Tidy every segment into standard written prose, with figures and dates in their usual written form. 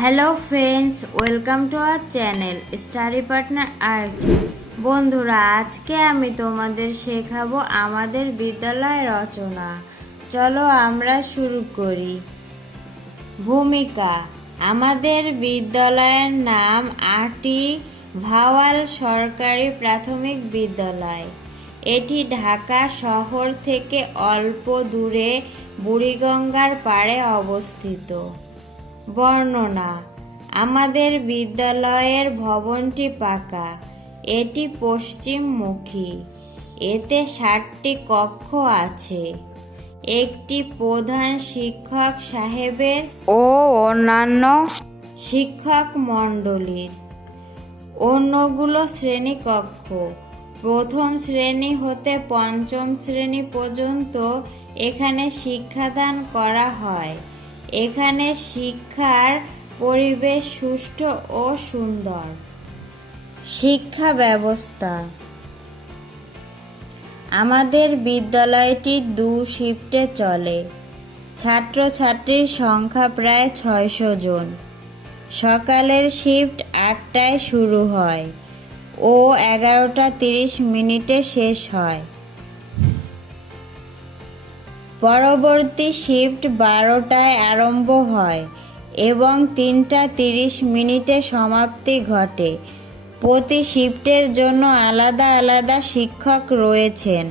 Hello friends, welcome to our channel study partner art. বন্ধুরা, আজকে আমি তোমাদের শেখাবো আমাদের বিদ্যালয় রচনা। চলো আমরা শুরু করি। ভূমিকা: আমাদের বিদ্যালয়ের নাম আটি ভাওয়াল সরকারি প্রাথমিক বিদ্যালয়। এটি ঢাকা শহর থেকে অল্প দূরে বুড়িগঙ্গার পাড়ে অবস্থিত। বর্ণনা: আমাদের বিদ্যালয়ের ভবনটি পাকা। এটি পশ্চিমমুখী। এতে 7টি কক্ষ আছে। একটি প্রধান শিক্ষক সাহেবের ও অন্যান্য শিক্ষক মণ্ডলীর। অন্যগুলো শ্রেণীকক্ষ। প্রথম শ্রেণী হতে পঞ্চম শ্রেণী পর্যন্ত এখানে শিক্ষাদান করা হয়। এখানে শিক্ষার পরিবেশ সুষ্ঠু ও সুন্দর। শিক্ষা ব্যবস্থা: আমাদের বিদ্যালয়টি 2 শিফটে চলে। ছাত্রছাত্রীর সংখ্যা প্রায় 600 জন। সকালের শিফট 8টায় শুরু হয় ও 11টা 30 শেষ হয়। পরবর্তী শিফট 12টায় আরম্ভ হয় এবং 3টা 30 সমাপ্তি ঘটে। প্রতি শিফটের জন্য আলাদা আলাদা শিক্ষক রয়েছেন।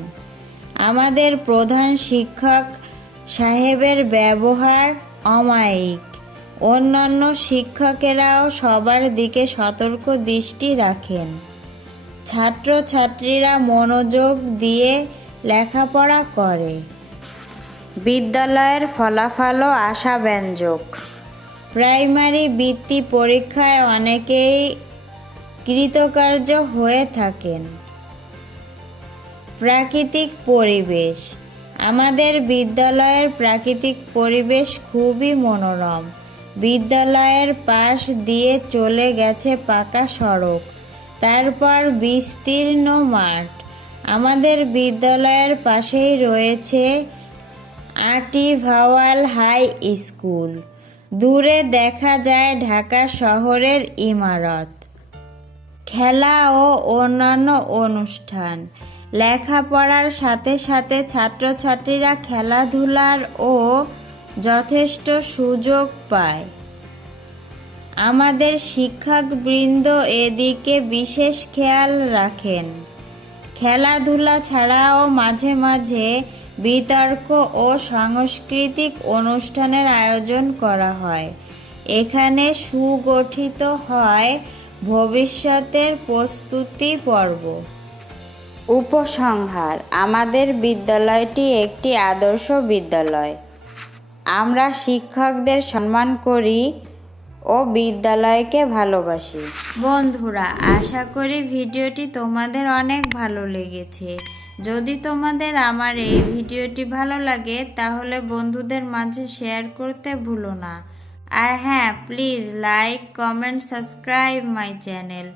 আমাদের প্রধান শিক্ষক সাহেবের ব্যবহার অমায়িক। অন্যান্য শিক্ষকেরাও সবার দিকে সতর্ক দৃষ্টি রাখেন। ছাত্রছাত্রীরা মনোযোগ দিয়ে লেখাপড়া করে। বিদ্যালয়ের ফলাফলও আশাব্যঞ্জক। প্রাইমারি বৃত্তি পরীক্ষায় অনেকেই কৃতকার্য হয়ে থাকেন। প্রাকৃতিক পরিবেশ: আমাদের বিদ্যালয়ের প্রাকৃতিক পরিবেশ খুবই মনোরম। বিদ্যালয়ের পাশ দিয়ে চলে গেছে পাকা সড়ক, তারপর বিস্তীর্ণ মাঠ। আমাদের বিদ্যালয়ের পাশেই রয়েছে আটি ভাওয়াল হাই স্কুল। দূরে দেখা যায় ঢাকা শহরের ইমারত। খেলা ও অন্যান্য অনুষ্ঠান: লেখাপড়ার সাথে সাথে ছাত্রছাত্রীরা খেলাধুলার ও যথেষ্ট সুযোগ পায়। আমাদের শিক্ষকবৃন্দ এদিকে বিশেষ খেয়াল রাখেন। খেলাধুলা ছাড়াও মাঝে মাঝে বিতর্ক ও সাংস্কৃতিক অনুষ্ঠানের আয়োজন করা হয়। এখানে সুগঠিত হয় ভবিষ্যতের প্রস্তুতি পর্ব। উপসংহার: আমাদের বিদ্যালয়টি একটি আদর্শ বিদ্যালয়। আমরা শিক্ষকদের সম্মান করি ও বিদ্যালয়কে ভালোবাসি। বন্ধুরা, আশা করি ভিডিওটি তোমাদের অনেক ভালো লেগেছে। যদি তোমাদের আমার এই ভিডিওটি ভালো লাগে তাহলে বন্ধুদের মাঝে শেয়ার করতে ভুলো না। আর হ্যাঁ, please like, comment, subscribe my channel.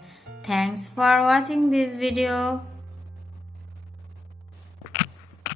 Thanks for watching this video.